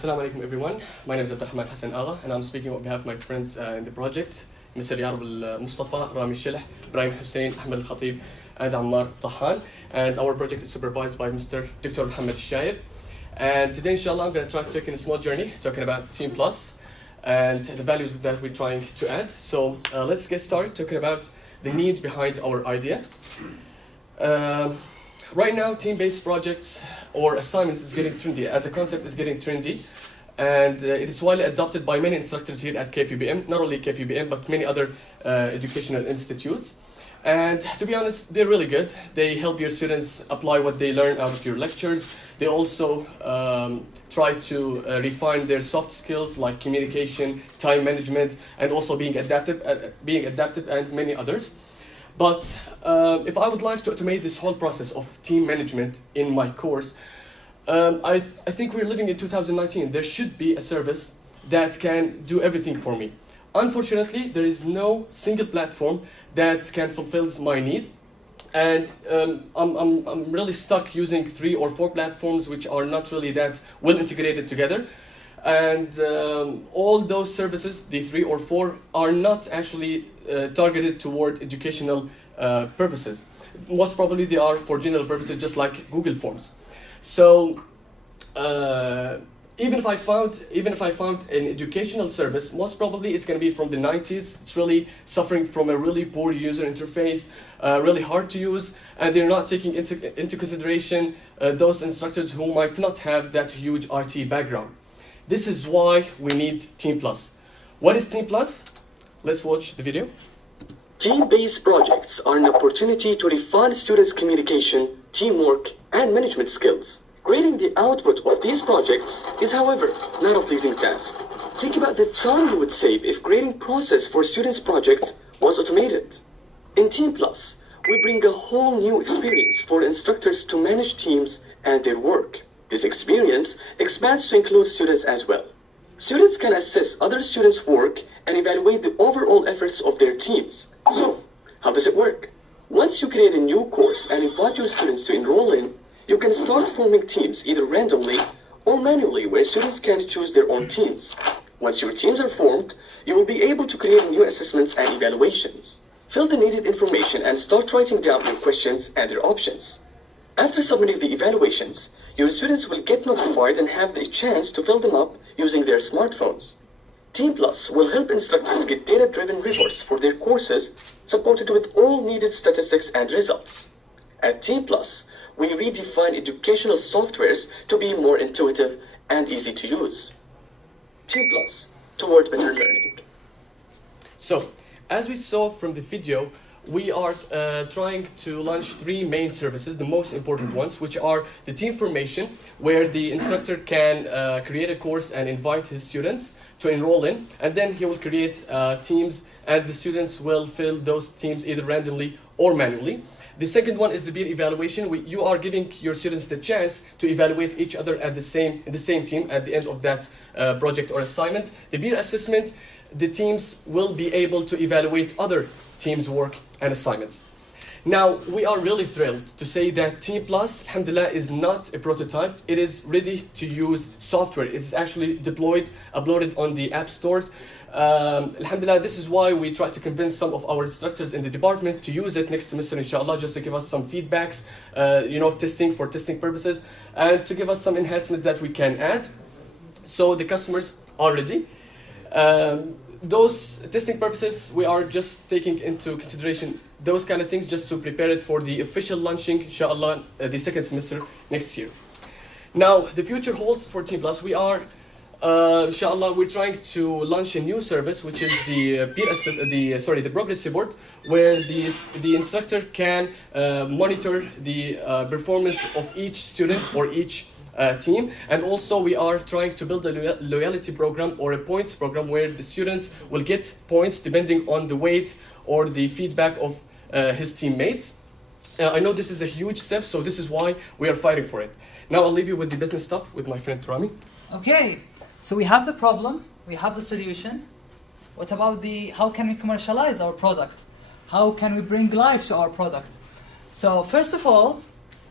Assalamu alaikum everyone. My name is Abdurrahman Hassan Agha and I'm speaking on behalf of my friends in the project, Mr. Yarab al-Mustafa, Rami Shilh, Ibrahim Hussein, Ahmed al-Khatib, and Ammar Tahan. And our project is supervised by Mr. Dr. Muhammad Shayeb. And today, inshallah, I'm going to try to take in a small journey talking about Team Plus and the values that we're trying to add. So let's get started talking about the need behind our idea. Right now, team-based projects or assignments is getting trendy. As a concept, is getting trendy, and it is widely adopted by many instructors here at KFUBM. Not only KFUBM, but many other educational institutes. And to be honest, they're really good. They help your students apply what they learn out of your lectures. They also try to refine their soft skills like communication, time management, and also being adaptive, and many others. But if I would like to automate this whole process of team management in my course, I think we're living in 2019. There should be a service that can do everything for me. Unfortunately, there is no single platform that can fulfill my need. And I'm really stuck using 3 or 4 platforms which are not really that well integrated together. And all those services, the 3 or 4, are not actually targeted toward educational purposes. Most probably they are for general purposes, just like Google Forms. So even if I found an educational service, most probably it's going to be from the 90s. It's really suffering from a really poor user interface, really hard to use, and they're not taking into consideration those instructors who might not have that huge IT background. This is why we need Team Plus. What is Team Plus? Let's watch the video. Team-based projects are an opportunity to refine students' communication, teamwork, and management skills. Grading the output of these projects is, however, not a pleasing task. Think about the time you would save if grading process for students' projects was automated. In Team Plus, we bring a whole new experience for instructors to manage teams and their work. This experience expands to include students as well. Students can assess other students' work and evaluate the overall efforts of their teams. So, how does it work? Once you create a new course and invite your students to enroll in, you can start forming teams either randomly or manually, where students can choose their own teams. Once your teams are formed, you will be able to create new assessments and evaluations. Fill the needed information and start writing down your questions and their options. After submitting the evaluations, your students will get notified and have the chance to fill them up using their smartphones. Team Plus will help instructors get data-driven reports for their courses, supported with all needed statistics and results. At Team Plus, we redefine educational softwares to be more intuitive and easy to use. Team Plus, toward better learning. So, as we saw from the video, we are trying to launch 3 main services, the most important ones, which are the team formation, where the instructor can create a course and invite his students to enroll in, and then he will create teams, and the students will fill those teams either randomly or manually. The second one is the peer evaluation. You are giving your students the chance to evaluate each other in the same team at the end of that project or assignment. The peer assessment, the teams will be able to evaluate other teams' work and assignments. Now, we are really thrilled to say that Team Plus, alhamdulillah, is not a prototype. It is ready to use software. It's actually deployed, uploaded on the app stores. Alhamdulillah, this is why we try to convince some of our instructors in the department to use it next semester, inshallah, just to give us some feedbacks, testing for testing purposes, and to give us some enhancement that we can add. So the customers are ready. Those testing purposes, we are just taking into consideration those kind of things just to prepare it for the official launching, inshallah, the second semester next year. Now, the future holds for Team Plus. We are, inshallah, we're trying to launch a new service, which is the the progress report, where the instructor can monitor the performance of each student or each team. And also we are trying to build a loyalty program or a points program where the students will get points depending on the weight or the feedback of his teammates. I know this is a huge step, so this is why we are fighting for it. Now I'll leave you with the business stuff with my friend Rami. Okay, so we have the problem, we have the solution. What about how can we commercialize our product? How can we bring life to our product? So first of all,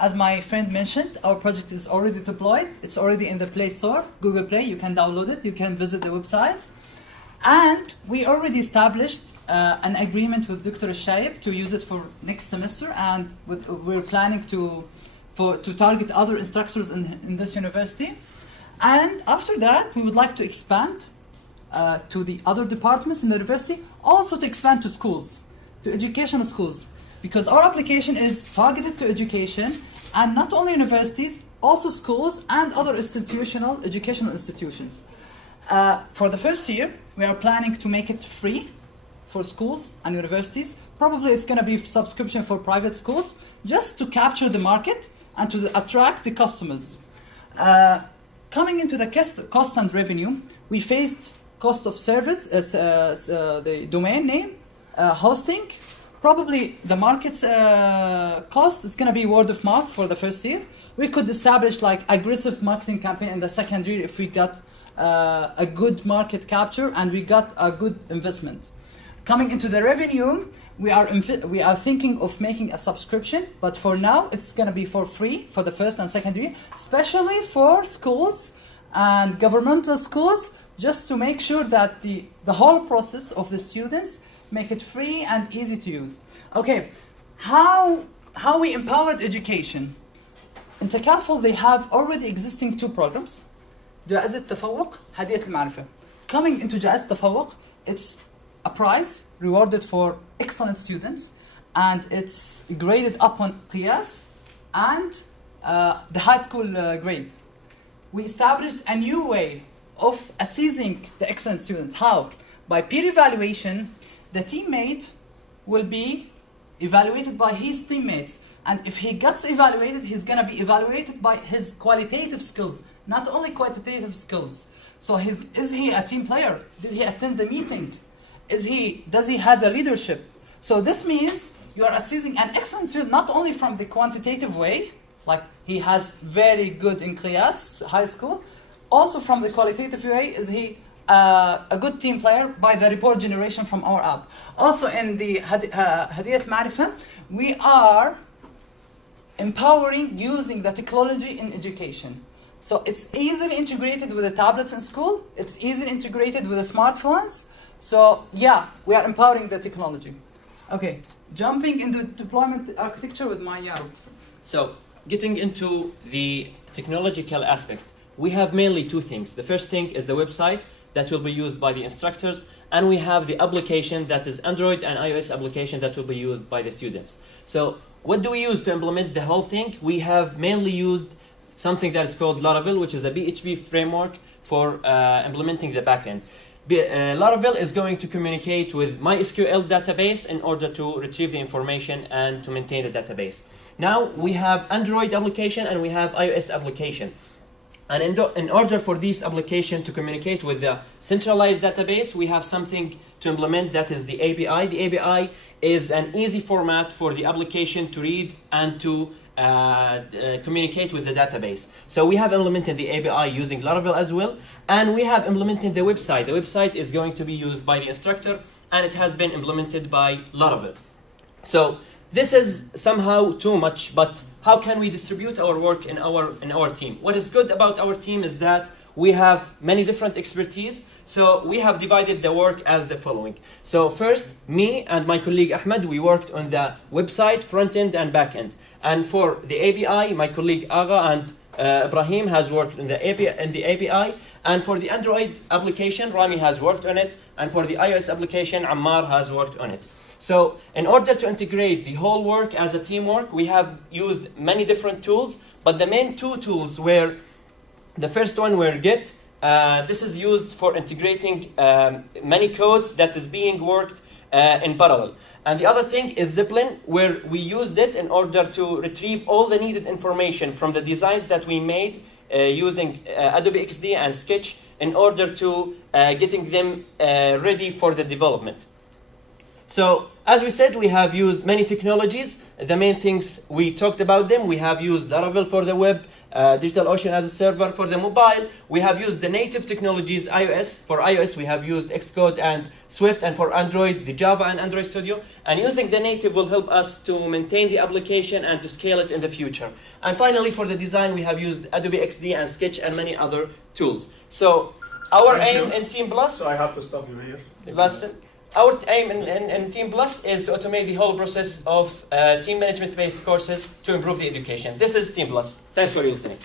as my friend mentioned, our project is already deployed. It's already in the Play Store, Google Play. You can download it. You can visit the website. And we already established an agreement with Dr. Shaib to use it for next semester, and we're planning to target other instructors in this university. And after that, we would like to expand to the other departments in the university, also to expand to schools, to educational schools, because our application is targeted to education, and not only universities, also schools and other educational institutions. For the first year, we are planning to make it free for schools and universities. Probably it's going to be subscription for private schools, just to capture the market and to attract the customers. Coming into the cost and revenue, we faced cost of service, the domain name, hosting. Probably the market's cost is going to be word of mouth for the first year. We could establish like aggressive marketing campaign in the second year if we got a good market capture and we got a good investment. Coming into the revenue, we are thinking of making a subscription, but for now it's going to be for free for the first and second year, especially for schools and governmental schools, just to make sure that the whole process of the students make it free and easy to use. Okay, how we empowered education. In Takaful, they have already existing 2 programs. جائزة التفوق, هدية المعرفة. Coming into جائزة التفوق, it's a prize rewarded for excellent students, and it's graded upon قياس and the high school grade. We established a new way of assessing the excellent student. How? By peer evaluation, the teammate will be evaluated by his teammates, and if he gets evaluated, he's gonna be evaluated by his qualitative skills, not only quantitative skills. So is he a team player? Did he attend the meeting? Does he has a leadership? So this means you are assessing an excellent student not only from the quantitative way, like he has very good in Qiyas, high school, also from the qualitative way, is he a good team player by the report generation from our app. Also in the Hadiyat Ma'rifah, we are empowering using the technology in education. So it's easily integrated with the tablets in school, it's easily integrated with the smartphones. So yeah, we are empowering the technology. Okay, jumping into deployment architecture with my Yarub. So getting into the technological aspect, we have mainly 2 things. The first thing is the website that will be used by the instructors, and we have the application that is Android and iOS application that will be used by the students. So what do we use to implement the whole thing? We have mainly used something that is called Laravel, which is a PHP framework for implementing the backend. Laravel is going to communicate with MySQL database in order to retrieve the information and to maintain the database. Now we have Android application and we have iOS application. And in order for this application to communicate with the centralized database, we have something to implement, that is the API. The API is an easy format for the application to read and to communicate with the database. So we have implemented the API using Laravel as well, and we have implemented the website. The website is going to be used by the instructor, and it has been implemented by Laravel. So this is somehow too much, but how can we distribute our work in our team? What is good about our team is that we have many different expertise. So we have divided the work as the following. So first, me and my colleague Ahmed, we worked on the website, front end and back end. And for the API, my colleague Aga and Ibrahim has worked on the API. And for the Android application, Rami has worked on it. And for the iOS application, Ammar has worked on it. So in order to integrate the whole work as a teamwork, we have used many different tools, but the main 2 tools were, the first one were Git. This is used for integrating many codes that is being worked in parallel. And the other thing is Zeppelin, where we used it in order to retrieve all the needed information from the designs that we made using Adobe XD and Sketch in order to getting them ready for the development. So, as we said, we have used many technologies. The main things we talked about them. We have used Laravel for the web, DigitalOcean as a server. For the mobile, we have used the native technologies iOS. For iOS, we have used Xcode and Swift, and for Android, the Java and Android Studio. And using the native will help us to maintain the application and to scale it in the future. And finally, for the design, we have used Adobe XD and Sketch and many other tools. So our aim in Team Plus, So I have to stop you here. our aim in Team Plus is to automate the whole process of team management-based courses to improve the education. This is Team Plus. Thanks for listening.